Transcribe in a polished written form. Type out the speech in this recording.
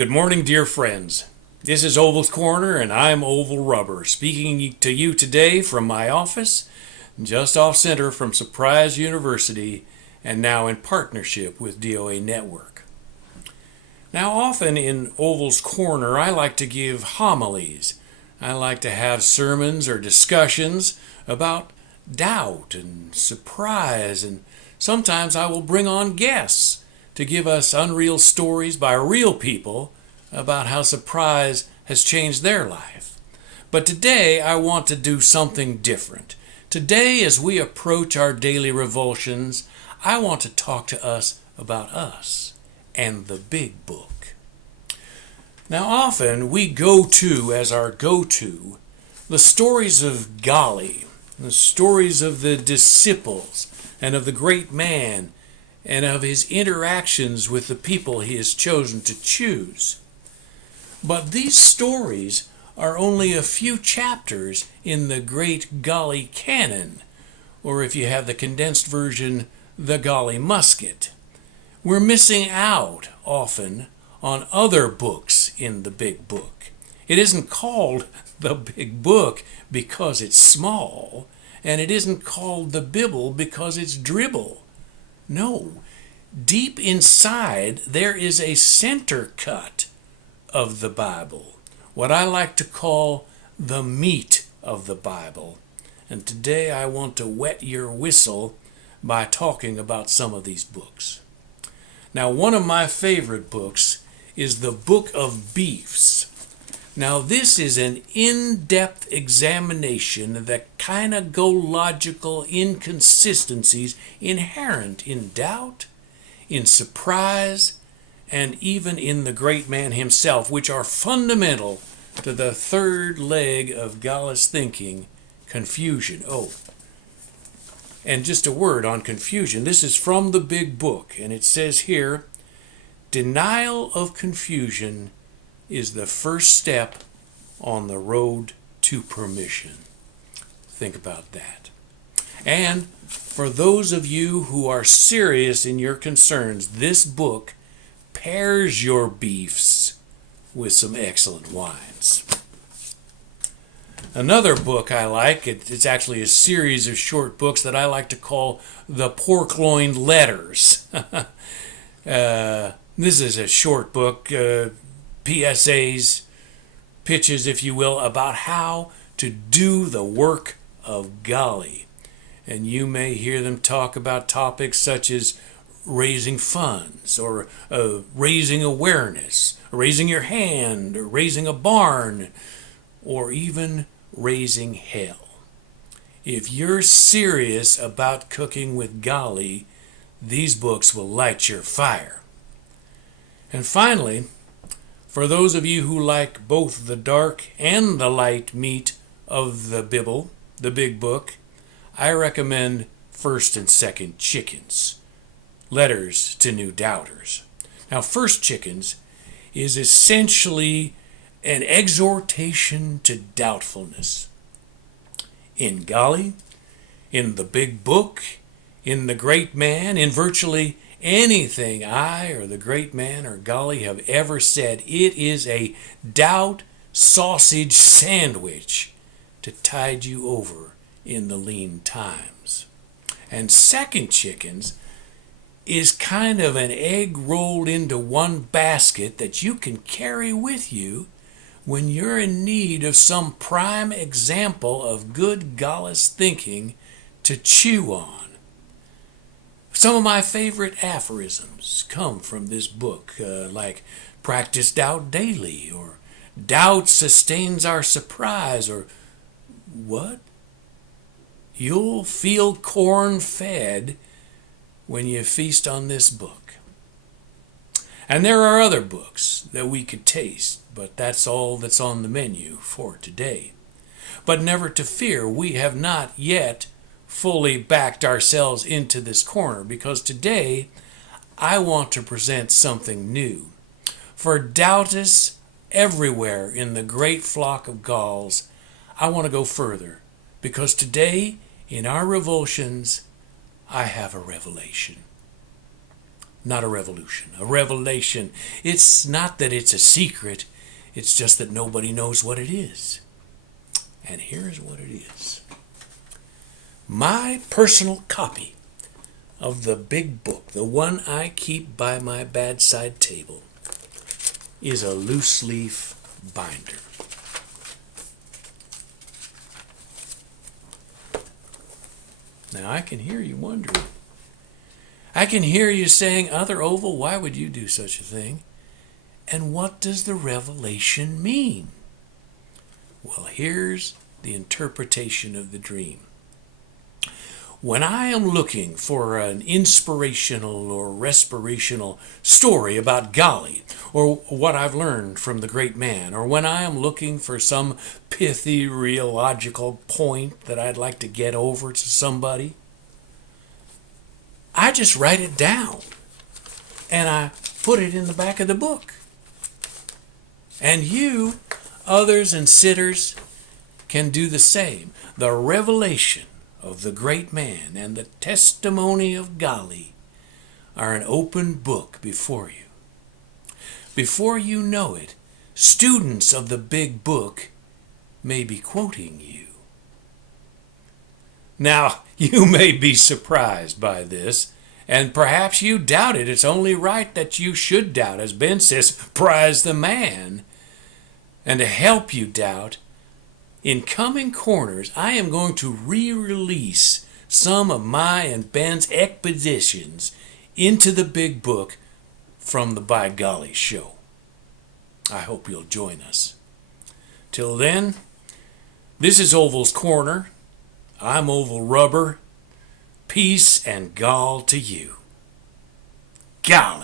Good morning, dear friends. This is Oval's Corner, and I'm Oval Rubber, speaking to you today from my office, just off center from Surprise University, and now in partnership with DOA Network. Now, often in Oval's Corner, I like to give homilies. I like to have sermons or discussions about doubt and surprise, and sometimes I will bring on guests to give us unreal stories by real people about how surprise has changed their life. But today I want to do something different. Today, as we approach our daily revulsions, I want to talk to us about us and the big book. Now, often we go to, as our go-to, the stories of Golly, the stories of the disciples and of the great man and of his interactions with the people he has chosen to choose. But these stories are only a few chapters in the great Golly canon, or if you have the condensed version, the Golly musket. We're missing out often on other books in the big book. It isn't called the big book because it's small, and it isn't called the Bible because it's dribble. No, deep inside there is a center cut of the Bible, what I like to call the meat of the Bible. And today I want to wet your whistle by talking about some of these books. Now, one of my favorite books is the Book of Beefs. Now, this is an in-depth examination of the kinda-go-logical inconsistencies inherent in doubt, in surprise, and even in the great man himself, which are fundamental to the third leg of Golly's thinking, confusion. Oh, and just a word on confusion. This is from the big book, and it says here, denial of confusion is the first step on the road to permission. Think about that. And for those of you who are serious in your concerns, this book pairs your beefs with some excellent wines. Another book I like, it's actually a series of short books that I like to call the Pork-Loined Letters. This is a short book, PSAs, pitches, if you will, about how to do the work of Golly. And you may hear them talk about topics such as raising funds, or raising awareness, raising your hand, or raising a barn, or even raising hell. If you're serious about cooking with Golly, these books will light your fire. And finally, for those of you who like both the dark and the light meat of the Bible, the big book, I recommend First and Second Chickens, Letters to New Doubters. Now, First Chickens is essentially an exhortation to doubtfulness. In Golly, in the big book, in the great man, in virtually anything I or the great man or Golly have ever said, it is a doubt sausage sandwich to tide you over in the lean times. And Second Chickens is kind of an egg rolled into one basket that you can carry with you when you're in need of some prime example of good Golly's thinking to chew on. Some of my favorite aphorisms come from this book, like practice doubt daily, or doubt sustains our surprise, or what? You'll feel corn-fed when you feast on this book. And there are other books that we could taste, but that's all that's on the menu for today. But never to fear, we have not yet fully backed ourselves into this corner, because today I want to present something new. For doubters everywhere in the great flock of Gauls, I want to go further, because today in our revulsions I have a revelation. not a revolution. A revelation. It's not that it's a secret, it's just that nobody knows what it is. And here's what it is. My personal copy of the big book, the one I keep by my bedside table, is a loose leaf binder. Now I can hear you wondering. I can hear you saying, Other Oval, why would you do such a thing? And what does the revelation mean? Well, here's the interpretation of the dream. When I am looking for an inspirational or respirational story about Golly, or what I've learned from the great man, or when I am looking for some pithy reological point that I'd like to get over to somebody, I just write it down and I put it in the back of the book. And you, others and sitters, can do the same. The revelation of the great man and the testimony of Golly are an open book before you. Before you know it, students of the big book may be quoting you. Now, you may be surprised by this, and perhaps you doubt it. It's only right that you should doubt. As Ben says, prize the man. And to help you doubt, in coming corners, I am going to re-release some of my and Ben's expositions into the big book from the By Golly show. I hope you'll join us. Till then, this is Oval's Corner. I'm Oval Rubber. Peace and gall to you. Golly.